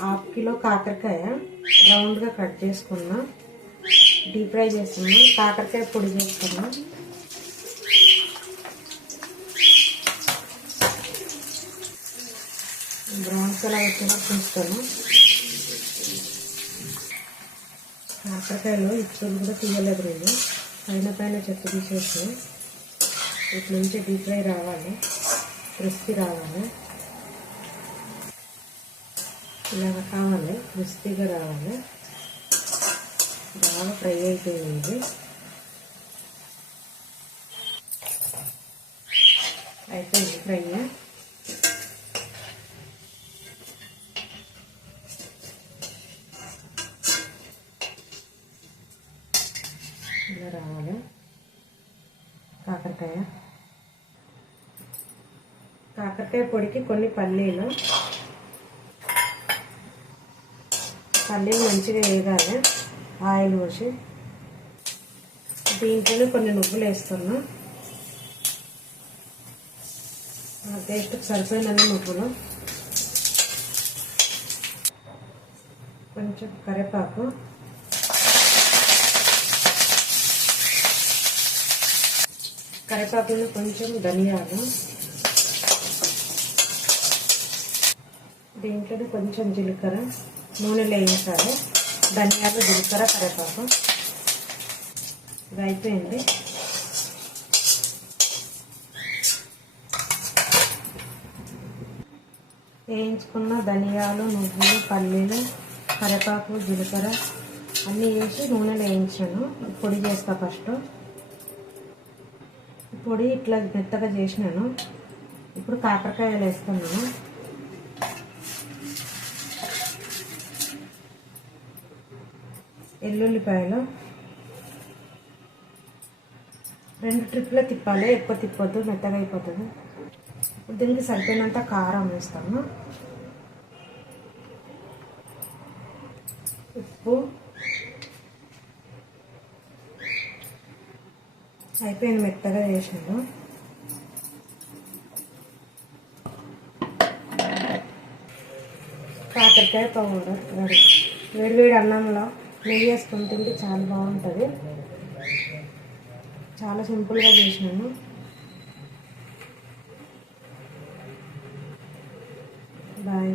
Half kilo కాకరకాయ రౌండ్గా cut చేసుకున్నా, డీప్ ఫ్రై చేస్తున్నా. కాకరకాయ పొడి చేసుకున్నా. బ్రౌన్ కలర్ వచ్చేలా చూస్తాను. కాకరకాయలో ఇచ్చులు కూడా తీయలేదు నేను, పైన చెత్త తీసేసి ఇటు నుంచి డీప్ ఫ్రై రావాలి, క్రిస్పీ రావాలి, ఇలాగ కావాలి, క్రిస్పీగా రావాలి. బాగా ఫ్రై అయిపోయింది. అయిపోయింది ఫ్రై. ఇలా రావాలి కాకరకాయ పొడికి కొన్ని పల్లీలు మంచిగా వేగాలి. ఆయిల్ పోసి దీంట్లోనే కొన్ని నువ్వులు వేస్తున్నా. టేస్ట్కి సరిపోయిన నువ్వులు, కొంచెం కరివేపాకు, కరివేపాకులో కొంచెం ధనియాలు, దీంట్లోనే కొంచెం జీలకర్ర నూనెలో వేయించాలి. ధనియాలు, జీలకర్ర, కరివేపాకు. ఇది అయిపోయింది. వేయించుకున్న ధనియాలు, నువ్వులు, పల్లీలు, కరివేపాకు, జీలకర్ర అన్నీ వేసి నూనెలో వేయించాను. పొడి చేస్తా. ఫస్ట్ పొడి ఇట్లా మెత్తగా చేసినాను. ఇప్పుడు కాకరకాయలు వేస్తున్నాను. ఎల్లుల్లిపాయలు 2 ట్రిప్లో తిప్పాలి, ఎక్కువ తిప్పొద్దు, మెత్తగా అయిపోతుంది. దీనికి సరిపోయినంత కారం వేస్తాను, ఉప్పు. అయిపోయింది, మెత్తగా చేసాను. కాకరకాయ పౌడర్ రెడీ. వేడివేడి అన్నంలో నెయ్యి వేసుకొని తింటే చాలా బాగుంటుంది. చాలా సింపుల్గా చేసినాను. బాయ్.